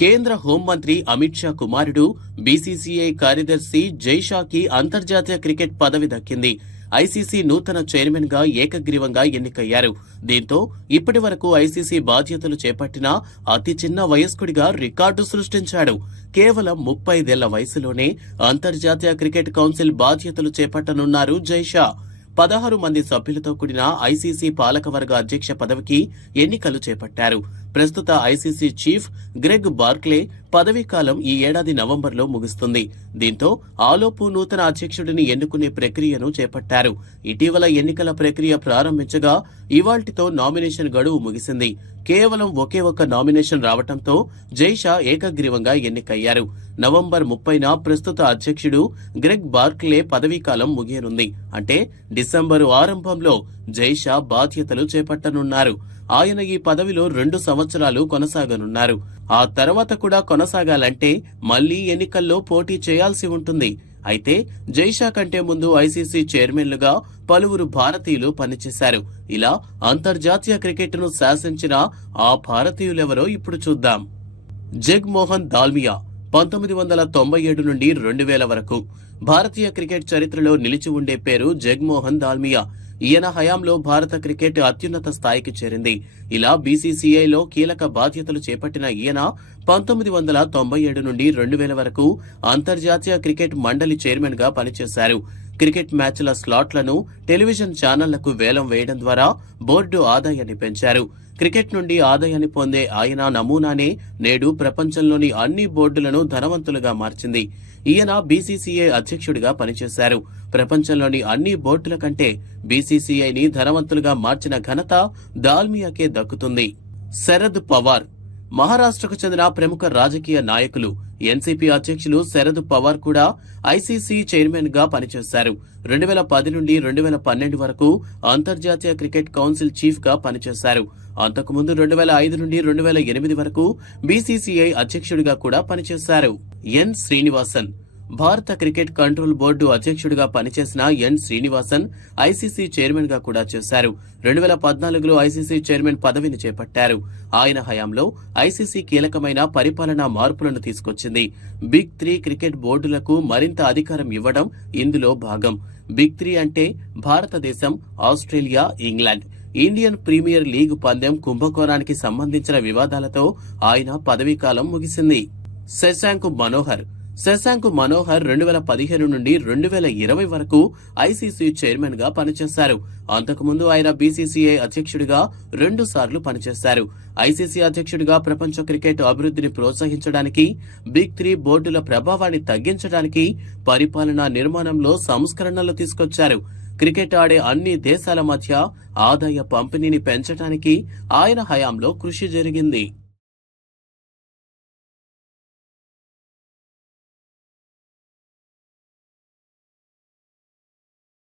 కేంద్ర హోంమంత్రి అమిత్ షా కుమారుడు బీసీసీఐ కార్యదర్శి జైషాకి అంతర్జాతీయ క్రికెట్ పదవి దక్కింది. ఐసీసీ నూతన చైర్మన్ గా ఏకగ్రీవంగా ఎన్నికయ్యారు. దీంతో ఇప్పటి వరకు ఐసీసీ బాధ్యతలు చేపట్టిన అతి చిన్న వయస్కుడిగా రికార్డు సృష్టించాడు. కేవలం 35 ఏళ్ల వయసులోనే అంతర్జాతీయ క్రికెట్ కౌన్సిల్ బాధ్యతలు చేపట్టనున్నారు జైషా. 16 మంది సభ్యులతో కూడిన ఐసీసీ పాలకవర్గ అధ్యక్ష పదవికి ఎన్నికలు చేపట్టారు. ప్రస్తుత ఐసీసీ చీఫ్ గ్రెగ్ బార్క్లే పదవీకాలం ఈ ఏడాది నవంబర్లో ముగుస్తుంది. దీంతో ఆలోపు నూతన అధ్యక్షుడిని ఎన్నుకునే ప్రక్రియను చేపట్టారు. ఇటీవల ఎన్నికల ప్రక్రియ ప్రారంభించగా ఇవాల్టితో నామినేషన్ గడువు ముగిసింది. కేవలం ఒకే ఒక్క నామినేషన్ రావడంతో జైషా ఏకగ్రీవంగా ఎన్నికయ్యారు. నవంబర్ 30న ప్రస్తుత అధ్యక్షుడు గ్రెగ్ బార్క్లే పదవీకాలం ముగియనుంది. అంటే డిసెంబరు ఆరంభంలో జైషా బాధ్యతలు చేపట్టనున్నారు. ఆయన ఈ పదవిలో 2 సంవత్సరాలు కొనసాగనున్నారు. ఆ తర్వాత కూడా కొనసాగాలంటే మళ్లీ ఎన్నికల్లో పోటీ చేయాల్సి ఉంటుంది. అయితే జైషా కంటే ముందు ఐసీసీ చైర్మన్లుగా పలువురు భారతీయులు పనిచేశారు. ఇలా అంతర్జాతీయ క్రికెట్ను శాసించిన ఆ భారతీయులెవరో ఇప్పుడు చూద్దాం. జగ్మోహన్ దాల్మియా 1997 నుండి 2000 వరకు భారతీయ క్రికెట్ చరిత్రలో నిలిచి ఉండే పేరు జగ్మోహన్ దాల్మియా. ఈయన హయాంలో భారత క్రికెట్ అత్యున్నత స్థాయికి చేరింది. ఇలా బీసీసీఐలో కీలక బాధ్యతలు చేపట్టిన ఈయన 1997 నుండి 2000 వరకు అంతర్జాతీయ క్రికెట్ మండలి చైర్మన్ గా పనిచేశారు. క్రికెట్ మ్యాచ్ల స్లాట్లను టెలివిజన్ ఛానళ్లకు వేలం వేయడం ద్వారా బోర్డు ఆదాయాన్ని పెంచారు. క్రికెట్ నుండి ఆదాయాన్ని పొందే ఆయన నమూనానే నేడు ప్రపంచంలోని అన్ని బోర్డులను ధనవంతులుగా మార్చింది. ఈయన బీసీసీఐ అధ్యక్షుడిగా పనిచేశారు. ప్రపంచంలోని అన్ని బోర్డుల కంటే బీసీసీఐని ధనవంతులుగా మార్చిన ఘనత దాల్మియాకే దక్కుతుంది. శరద్ పవార్ మహారాష్ట్రకు చెందిన ప్రముఖ రాజకీయ నాయకులు. ఎన్సీపీ అధ్యక్షులు శరద్ పవార్ కూడా ఐసీసీ చైర్మన్ గా పనిచేశారు. 2010 నుండి 2012 వరకు అంతర్జాతీయ క్రికెట్ కౌన్సిల్ చీఫ్ గా పనిచేశారు. అంతకుముందు 2005 నుండి 2008 వరకు బీసీసీఐ అధ్యక్షుడిగా కూడా పనిచేశారు. ఎన్ శ్రీనివాసన్ భారత క్రికెట్ కంట్రోల్ బోర్డు అధ్యక్షుడిగా పనిచేసిన ఎన్ శ్రీనివాసన్ ఐసీసీ చైర్మన్ గా కూడా చేశారు. 2014లో ఐసీసీ చైర్మన్ పదవిని చేపట్టారు. ఆయన హయాంలో ఐసీసీ కీలకమైన పరిపాలనా మార్పులను తీసుకొచ్చింది. బిగ్ 3 క్రికెట్ బోర్డులకు మరింత అధికారం ఇవ్వడం ఇందులో భాగం. బిగ్ 3 అంటే భారతదేశం, Australia, England. Indian Premier League పందెం కుంభకోణానికి సంబంధించిన వివాదాలతో ఆయన పదవీకాలం ముగిసింది. శశాంక్ మనోహర్ 2015 నుండి 2020 వరకు ఐసీసీ చైర్మన్ గా పనిచేశారు. అంతకుముందు ఆయన బీసీసీఐ అధ్యక్షుడిగా 2 సార్లు పనిచేశారు. ఐసీసీ అధ్యక్షుడిగా ప్రపంచ క్రికెట్ అభివృద్ధిని ప్రోత్సహించడానికి, బిగ్ 3 బోర్డుల ప్రభావాన్ని తగ్గించడానికి, పరిపాలనా నిర్మాణంలో సంస్కరణలు తీసుకొచ్చారు. క్రికెట్ ఆడే అన్ని దేశాల మధ్య ఆదాయ పంపిణీని పెంచడానికి ఆయన హయాంలో కృషి జరిగింది.